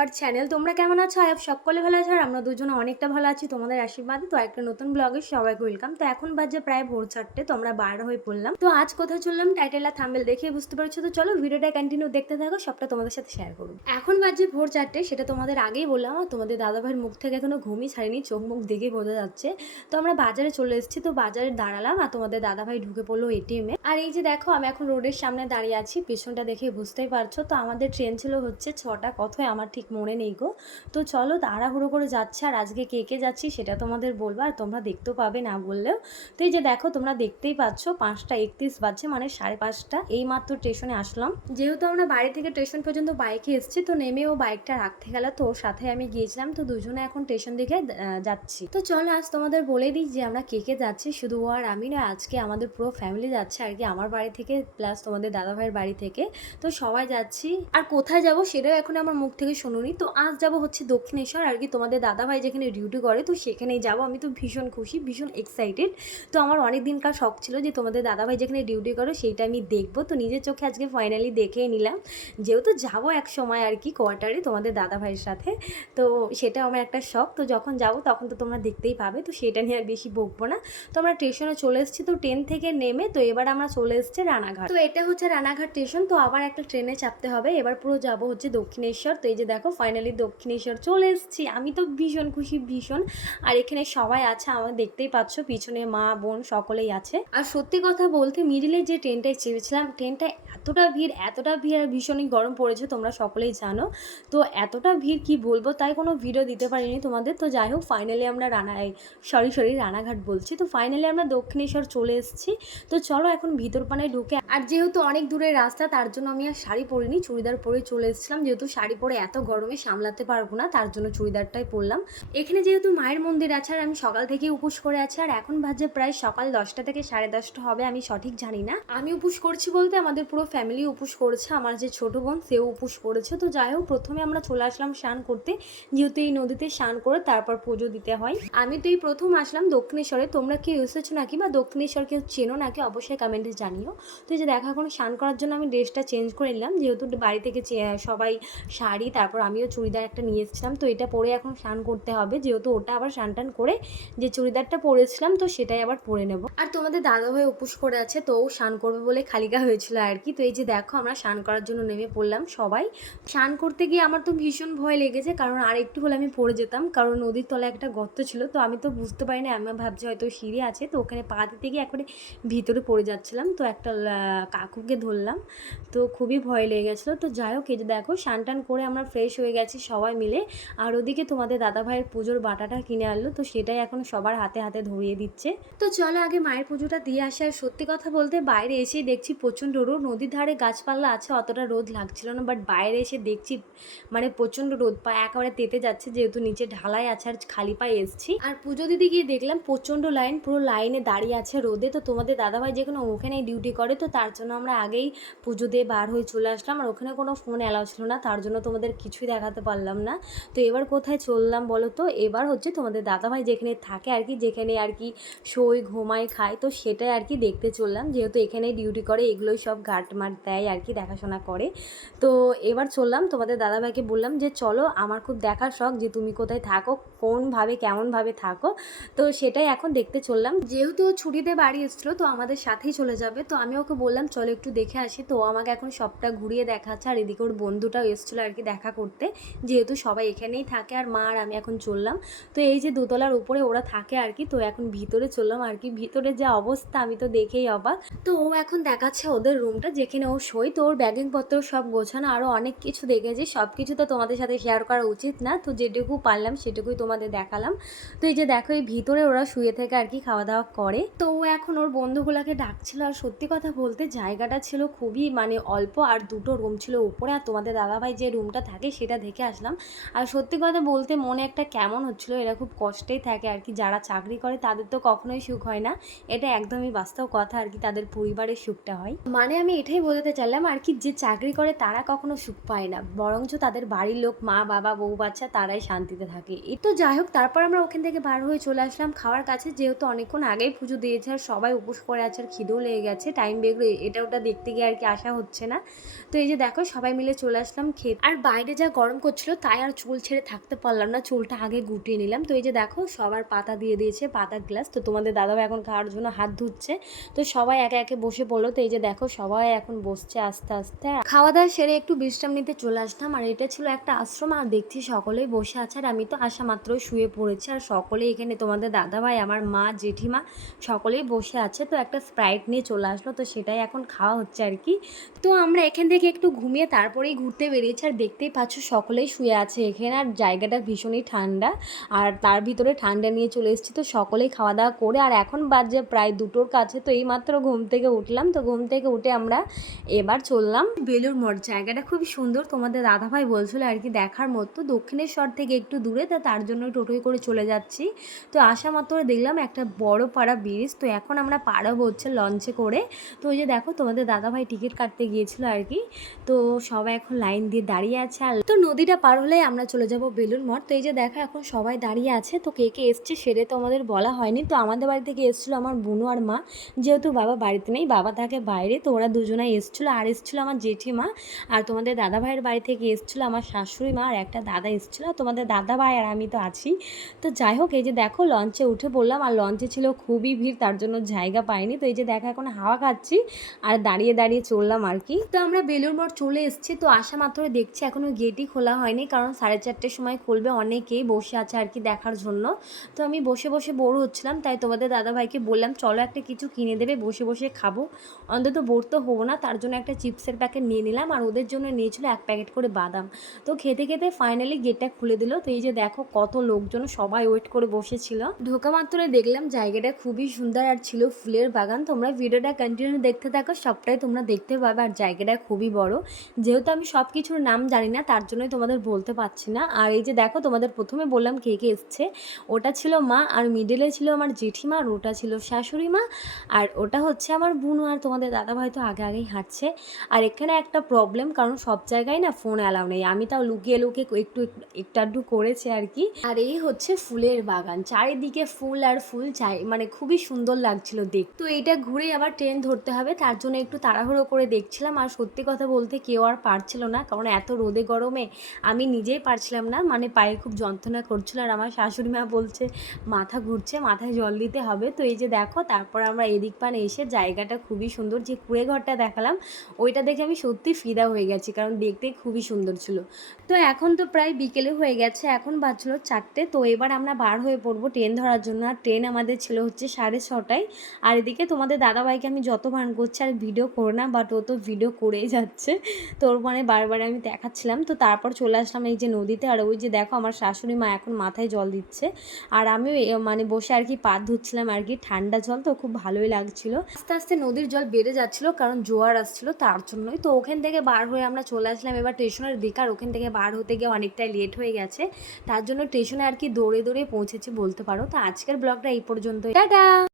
Everyone welcome back welcome back to her channel তোমরা কেমন আছো? আই সকলে ভালো আছো। আর আমরা দুজনে অনেকটা ভালো আছি। তোমাদের আশীর্বাদে। তো একটা নতুন ব্লগে সবাইকে ওয়েলকাম তো এখন বাজে প্রায় ভোর চারটে, তো আমরা বার হয়ে পড়লাম। তো আজ কোথায় চললাম? টাইটেল আর থাম্বেল দেখে বুঝতে পারছ তো? চলো ভিডিওটা কন্টিনিউ দেখতে থাকো, সবটা তোমাদের সাথে শেয়ার করুন এখন বাজে ভোর চারটে, সেটা তোমাদের আগেই বললাম। আর তোমাদের দাদা ভাইয়ের মুখ থেকে এখনও ঘুমই ছাড়িনি, চোখ মুখ দেখেই বোঝা যাচ্ছে। তো আমরা বাজারে চলে এসেছি, তো বাজারে দাঁড়ালাম। আর তোমাদের দাদা ভাই ঢুকে পড়ল এটিএমে আর এই যে দেখো, আমি এখন রোডের সামনে দাঁড়িয়ে আছি। পেছনটা দেখে বুঝতেই পারছ। তো আমাদের ট্রেন ছিল হচ্ছে ছটা, কথায় আমার ঠিক মনে নেই গো। তো চলো তাড়াহুড়ো করে যাচ্ছে আর আজকে কে কে যাচ্ছি সেটা তোমাদের বলব আর তোমরা দেখতেও পাবে না বললেও। তো এই যে দেখো তোমরা দেখতেই পাচ্ছ পাঁচটা একত্রিশ বাজছে মানে সাড়ে পাঁচটা। এই মাত্র স্টেশনে আসলাম। যেহেতু আমরা বাড়ি থেকে স্টেশন পর্যন্ত বাইকে এসেছি, তো নেমে ও বাইকটা রাখতে গেল। তো ওর সাথে আমি গিয়েছিলাম, তো দুজনে এখন স্টেশন দিকে যাচ্ছি। তো চলো আজ তোমাদের বলে দিই যে আমরা কে কে যাচ্ছি। শুধু ও আর আমি না আজকে আমাদের পুরো ফ্যামিলি যাচ্ছে আর কি আমার বাড়ি থেকে প্লাস তোমাদের দাদা ভাইয়ের বাড়ি থেকে। তো সবাই যাচ্ছি। আর কোথায় যাব সেটাও এখন আমার মুখ থেকে শুনুনি তো আজ যাব হচ্ছে দক্ষিণেশ্বর, আর কি তোমাদের দাদা ভাই যেখানে ডিউটি করে, তো সেখানেই যাব। আমি তো ভীষণ খুশি, ভীষণ এক্সাইটেড তো আমার অনেক দিনকার শখ ছিল যে তোমাদের দাদা ভাই যেখানে ডিউটি করো, সেইটা আমি দেখব। তো নিজের চোখে আজকে ফাইনালি দেখে নিলাম। যেহেতু যাব এক সময় আর কি কোয়ার্টারে তোমাদের দাদা ভাইয়ের সাথে, তো সেটা আমার একটা শখ। তো যখন যাব তখন তো তোমরা দেখতেই পাবে, তো সেটা নিয়ে আর বেশি বকবো না। তো আমরা স্টেশনে চলে এসেছি, তো ট্রেন থেকে নেমে তো এবার আমরা চলে এসেছি রানাঘাট। তো এটা হচ্ছে রানাঘাট স্টেশন তো আবার একটা ট্রেনে চাপতে হবে। এবার পুরো যাব হচ্ছে দক্ষিণেশ্বর। তো এই যে দেখো ফাইনালি দক্ষিণেশ্বর চলে এসেছি। আমি তো ভীষণ খুশি, ভীষণ। আর এখানে সবাই আছে, আমার দেখতেই পাচ্ছ, পিছনে মা, বোন সকলেই আছে। আর সত্যি কথা বলতে মিডিলে যে ট্রেনটায় চেপেছিলাম, ট্রেনটা এতটা ভিড় এতটা ভিড় আর ভীষণই গরম পড়েছে, তোমরা সকলেই জানো। তো এতটা ভিড় কি বলব, তাই কোনো ভিডিও দিতে পারিনি তোমাদের। তো যাই হোক ফাইনালি আমরা রানা সরি সরি রানাঘাট বলছি। তো ফাইনালি আমরা দক্ষিণেশ্বর চলে এসেছি। তো চলো এখন ভিতর পানায় ঢুকে, আর যেহেতু অনেক দূরের রাস্তা, তার জন্য আমি আর শাড়ি পরিনি, চুড়িদার পরে চলে এসেছিলাম। যেহেতু শাড়ি পরে এত গরমে সামলাতে পারব না, তার জন্য চুড়িদারটাই পরলাম। এখানে যেহেতু মায়ের মন্দির আছে আর আমি সকাল থেকে উপোস করে আছি, আর এখন বাজে প্রায় সকাল দশটা থেকে সাড়ে দশটা হবে, আমি সঠিক জানি না। আমি উপোস করছি বলতে আমাদের পুরো ফ্যামিলি উপোস করেছে, আমার যে ছোট বোন সেও উপোস করেছে। তো যাই হোক, প্রথমে আমরা চলে আসলাম স্নান করতে, যেহেতু এই নদীতে স্নান করে তারপর পুজো দিতে হয়। আমি তো এই প্রথম আসলাম দক্ষিণেশ্বরে, তোমরা কি এসেছ নাকি বা দক্ষিণেশ্বর কেউ চেনো নাকি অবশ্যই কমেন্টে জানিও। তো এই যে দেখা এখন স্নান করার জন্য আমি ড্রেসটা চেঞ্জ করে নিলাম, যেহেতু বাড়ি থেকে সবাই শাড়ি, তারপর আমিও চুড়িদার একটা নিয়ে এসেছিলাম। তো এটা পরে এখন স্নান করতে হবে। যেহেতু ওটা আবার স্নান টান করে যে চুড়িদারটা পরেছিলাম, তো সেটাই আবার পরে নেব। আর তোমাদের দাদা ভাই উপোস করে আছে, তো ও স্নান করবে বলে খালিগা হয়েছিল আর কি। তো এই যে দেখো আমরা স্নান করার জন্য নেমে পড়লাম সবাই। স্নান করতে গিয়ে আমার তো ভীষণ ভয় লেগেছে, কারণ আর একটু হলে আমি পড়ে যেতাম। কারণ নদীর তলায় একটা গর্ত ছিল, তো আমি তো বুঝতে পারি না আমি ভাবছি হয়তো সিঁড়ি আছে। তো ওখানে পা দিতে গিয়ে একবারে ভিতরে পড়ে যাচ্ছিলাম। তো একটা কাকুকে ধরলাম। তো খুবই ভয় লেগে গেছিল তো যাই হোক, এই যে দেখো স্নান টান করে আমরা ফ্রেশ হয়ে গেছি সবাই মিলে। আর ওদিকে তোমাদের দাদা ভাইয়ের পুজোর বাটাটা কিনে আনলো, তো সেটাই এখন সবার হাতে হাতে ধরিয়ে দিচ্ছে। তো চলো আগে মায়ের পুজোটা দিয়ে আসে। আর সত্যি কথা বলতে বাইরে এসেই দেখছি প্রচণ্ড রোদ। নদীর ধারে গাছপালা আছে, অতটা রোদ লাগছিল না বাট বাইরে এসে দেখছি মানে প্রচণ্ড রোদ, পা একেবারে তেতে যাচ্ছে, যেহেতু নিচে ঢালাই আছে আর খালি পায়ে এসছি। আর পুজো দিদি গিয়ে দেখলাম প্রচণ্ড লাইন, পুরো লাইনে দাঁড়িয়ে আছে রোদে। তো তোমাদের দাদাভাই যেখানে ওখানেই ডিউটি করে, তো তার জন্য আমরা আগেই পুজো দিয়ে বার হয়ে চলে আসলাম। আর ওখানে কোনো ফোন অ্যালাউ ছিল না, তার জন্য তোমাদের কিছুই দেখাতে পারলাম না। তো এবার কোথায় চললাম বলো তো? এবার হচ্ছে তোমাদের দাদাভাই যেখানে থাকে আর কি, যেখানে আর কি শোয়, ঘুমায়, খায়, তো সেটাই আর কি দেখতে চললাম। যেহেতু এখানে ডিউটি করে, এগুলোই সব মাট দেয় আর কি, দেখাশোনা করে। তো এবার চললাম, তোমাদের দাদাভাইকে বললাম যে, চলো, আমার খুব দেখার শখ যে, তুমি কোথায় থাকো কোনভাবে কেমনভাবে থাকো? তো সেটাই এখন দেখতে চললাম। যেহেতু ছুটিতে বাড়ি এসেছিল, তো আমাদের সাথেই চলে যাবে। তো আমি ওকে বললাম, চলো, একটু দেখে আসি। তো আমাকে এখন সবটা ঘুরিয়ে দেখাচ্ছে, আর এদিকে ওর বন্ধুটাও এসেছিল আর কি দেখা করতে। যেহেতু সবাই এখানেই থাকে আর মা আর আমি এখন চললাম। তো এই যে দোতলার উপরে ওরা থাকে আর কি, তো এখন ভিতরে চললাম আর কি। ভিতরে যা অবস্থা আমি তো দেখেই অবাক। তো ও এখন দেখাচ্ছে ওদের রুমটা, যেখানে ও শোয়। তো ওর ব্যাগিং পত্র সব গোছানো আরও অনেক কিছু দেখেছি। সব কিছু তো তোমাদের সাথে শেয়ার করা উচিত না। তো যেটুকু পারলাম সেটুকুই তোমাদের দেখালাম। তো এই যে দেখো, এই ভিতরে ওরা শুয়ে থেকে আর কি খাওয়া দাওয়া করে। তো ও এখন ওর বন্ধুগুলোকে ডাকছিল। আর সত্যি কথা বলতে জায়গাটা ছিল খুবই মানে অল্প, আর দুটো রুম ছিল উপরে। আর তোমাদের দাদাভাই যে রুমটা থাকে সেটা দেখে আসলাম। আর সত্যি কথা বলতে মনে একটা কেমন হচ্ছিল, এরা খুব কষ্টেই থাকে আর কি। যারা চাকরি করে তাদের তো কখনোই সুখ হয় না। এটা একদমই বাস্তব কথা আর কি, তাদের পরিবারের সুখটা হয়। মানে আমি এটাই বোঝাতে চাইলাম আর কি, যে চাকরি করে তারা কখনো সুখ পায় না। বরঞ্চ তাদের বাড়ির লোক, মা, বাবা, বউ, বাচ্চা তারাই শান্তিতে থাকে। এ তো যাই হোক, তারপর আমরা ওখান থেকে বার হয়ে চলে আসলাম খাওয়ার কাছে। যেহেতু অনেকক্ষণ আগেই পুজো দিয়েছে আর সবাই উপোস করে আছে আর খিদেও লেগে গেছে টাইম বেগড়ে এটা ওটা দেখতে গিয়ে আর কি আসা হচ্ছে না। তো এই যে দেখো, সবাই মিলে চলে চলে আসলাম খেতে। আর বাইরে যা গরম করছিল তাই আর চুল ছেড়ে থাকতে পারলাম না। চুলটা আগে গুটিয়ে নিলাম। তো এই যে দেখো, সবার পাতা দিয়ে দিয়েছে পাতার গ্লাস। তো তোমাদের দাদাও এখন খাওয়ার জন্য হাত ধুচ্ছে। তো সবাই একে একে বসে পড়ল। তো এই যে দেখো, সবাই এখন বসছে আস্তে আস্তে। খাওয়া দাওয়া সেরে একটু বিশ্রাম নিতে চলে আসলাম। আর এটা ছিল একটা আশ্রম। আর দেখছি সকলেই বসে আছে। আর আমি তো আসা মাত্র শুয়ে পড়েছি। আর সকলেই এখানে তোমাদের দাদা ভাই আমার মা, জেঠিমা, সকলেই বসে আছে। তো একটা স্প্রাইট নিয়ে চলে আসলো। তো সেটাই এখন খাওয়া হচ্ছে আর কি। তো আমরা এখান থেকে একটু ঘুমিয়ে তারপরেই ঘুরতে বেরিয়েছি। আর দেখতেই পাচ্ছ সকলেই শুয়ে আছে এখানে, আর জায়গাটা ভীষণই ঠান্ডা। আর তার ভিতরে ঠান্ডা নিয়ে চলে এসেছি তো সকলেই খাওয়া দাওয়া করে। আর এখন বাজে প্রায় দুটোর কাছে, তো এইমাত্র ঘুম থেকে উঠলাম। তো ঘুম থেকে উঠে আমরা এবার চললাম বেলুর মঠ। জায়গাটা খুব সুন্দর, তোমাদের দাদাভাই বলছিল আর কি দেখার মতো। দক্ষিণেশ্বর থেকে একটু দূরে, তা তার জন্য টোটোয় করে চলে যাচ্ছি। তো আসা মাত্র দেখলাম একটা বড় পাড়া ব্রিজ। তো এখন আমরা পাড়াবো হচ্ছে লঞ্চে করে। তো ওই যে দেখো তোমাদের দাদাভাই টিকিট কাটতে গিয়েছিল আর কি। তো সবাই এখন লাইন দিয়ে দাঁড়িয়ে আছে আর তো নদীটা পার হলেই আমরা চলে যাব বেলুর মঠ। তো এই যে দেখা, এখন সবাই দাঁড়িয়ে আছে। তো কে কে এসছে সেরে তো আমাদের বলা হয়নি। তো আমাদের বাড়ি থেকে এসেছিল আমার বোনু আর মা। যেহেতু বাবা বাড়িতে নেই, বাবা থাকে বাইরে। তো ওরা দুজনাই এসেছিল। আর এসেছিল আমার জেঠিমা। আর তোমাদের দাদা ভাইয়ের বাড়ি থেকে এসেছিল আমার শাশুড়ি মা। আর একটা দাদা এসেছিল। তোমাদের দাদা ভাই আর আমি তো আছি। তো যাই হোক, এই যে দেখো, লঞ্চে উঠে পড়লাম। আর লঞ্চে ছিল খুবই ভিড়, তার জন্য জায়গা পাইনি। তো এই যে দেখা, এখন হাওয়া খাচ্ছি। আর দাঁড়িয়ে দাঁড়িয়ে চললাম আর কি। তো আমরা বেলুর মঠ চলে এসেছি। তো আসা মাত্র দেখছি, এখনও গেটই খোলা হয়নি, কারণ সাড়ে চারটের সময় খুলবে অনেকেই বসে আছে আর কি দেখার জন্য। তো আমি বসে বসে বোর হচ্ছিলাম, তাই তোমাদের দাদা ভাইকে বললাম, চলো একটা কিছু কিনে দেবে, বসে বসে খাব। অন্তত বোর তো হব না, তার জন্য একটা চিপসের প্যাকেট নিয়ে নিলাম আর ওদের জন্য নিয়েছিল এক প্যাকেট করে বাদাম। তো খেতে খেতে ফাইনালি গেটটা খুলে দিল। তো এই যে দেখো কত লোকজন, সবাই ওয়েট করে বসেছিল। ঢোকা মাত্র দেখলাম জায়গাটা খুবই সুন্দর আর ছিল ফুলের বাগান। তোমরা ভিডিওটা কন্টিনিউ দেখতে থাকো, সবটাই তোমরা দেখতে পাবে। আর জায়গাটা খুবই বড়। যেহেতু আমি সব কিছুর নাম জানি না, তার জন্যই তোমাদের বলতে পারছি না। আর এই যে দেখো, তোমাদের প্রথমে বললাম কে কে এসছে। ওটা ছিল মা, আর মিডলে ছিল আমার জেঠিমা, আর ওটা ছিল শাশুড়ি মা আর ওটা হচ্ছে আমার বুনু, আর তোমাদের দাদা ভাই তো আগে আগেই হাঁটছে। আর এখানে একটা প্রবলেম কারণ সব জায়গায় না ফোন অ্যালাউ নেই। আমি তাও লুকিয়ে লুকিয়ে একটু একটু আধটু করেছি আর কি। আর এই হচ্ছে ফুলের বাগান। চারিদিকে ফুল আর ফুল চাই মানে খুবই সুন্দর লাগছিল দেখ তো এইটা ঘুরে আবার ট্রেন ধরতে হবে। তার জন্য একটু তাড়াহুড়ো করে দেখছিলাম। আর সত্যি কথা বলতে কেউ আর পারছিল না, কারণ এত রোদে গরমে আমি নিজেই পারছিলাম না মানে পায়ে খুব যন্ত্রণা করছিল আর আমার শাশুড়ি মা বলছে, মাথা ঘুরছে, মাথায় জল দিতে হবে। তো এই যে দেখো, তারপর আমরা এদিক পান এসে জায়গাটা খুবই সুন্দর যে কুড়ে ঘরটা দেখালাম, ওইটা দেখে আমি সত্যি ফিদা হয়ে গেছি, কারণ দেখতে খুবই সুন্দর ছিল। তো এখন তো প্রায় বিকেলে হয়ে গেছে, এখন বাজলো চারটে, তো এবার আমরা বার হয়ে পড়ব ট্রেন ধরার জন্য। আর ট্রেন আমাদের ছিল হচ্ছে সাড়ে ছটায়। আর এদিকে তোমাদের দাদাভাইকে আমি যত বান করছি, আর ভিডিও করে না বাট ও তো ভিডিও করেই যাচ্ছে। তোর মানে বারবার আমি দেখাচ্ছিলাম, তো তারপর চলে আসলাম এই যে নদীতে। আর ওই যে দেখো আমার শাশুড়ি মা এখন মাথায় জল দিচ্ছে। আর আমি মানে বসে আর কি পা ধুচ্ছিলাম আর কি, ঠান্ডা জল তো খুব ভালোই লাগছিল। আস্তে আস্তে নদীর জল বেড়ে যাচ্ছিল কারণ জোয়ার আসছিল তার জন্যই। তো ওখান থেকে বার হয়ে আমরা চলে আসলাম এবার স্টেশনের দিকে আর ওখান থেকে বার হতে গিয়ে অনেকটাই লেট হয়ে গেছে। তার জন্য স্টেশনে আর কি দৌড়ে দৌড়ে পৌঁছেছি বলতে পারো। তো আজকের ব্লগটা এই পর্যন্ত টাটা!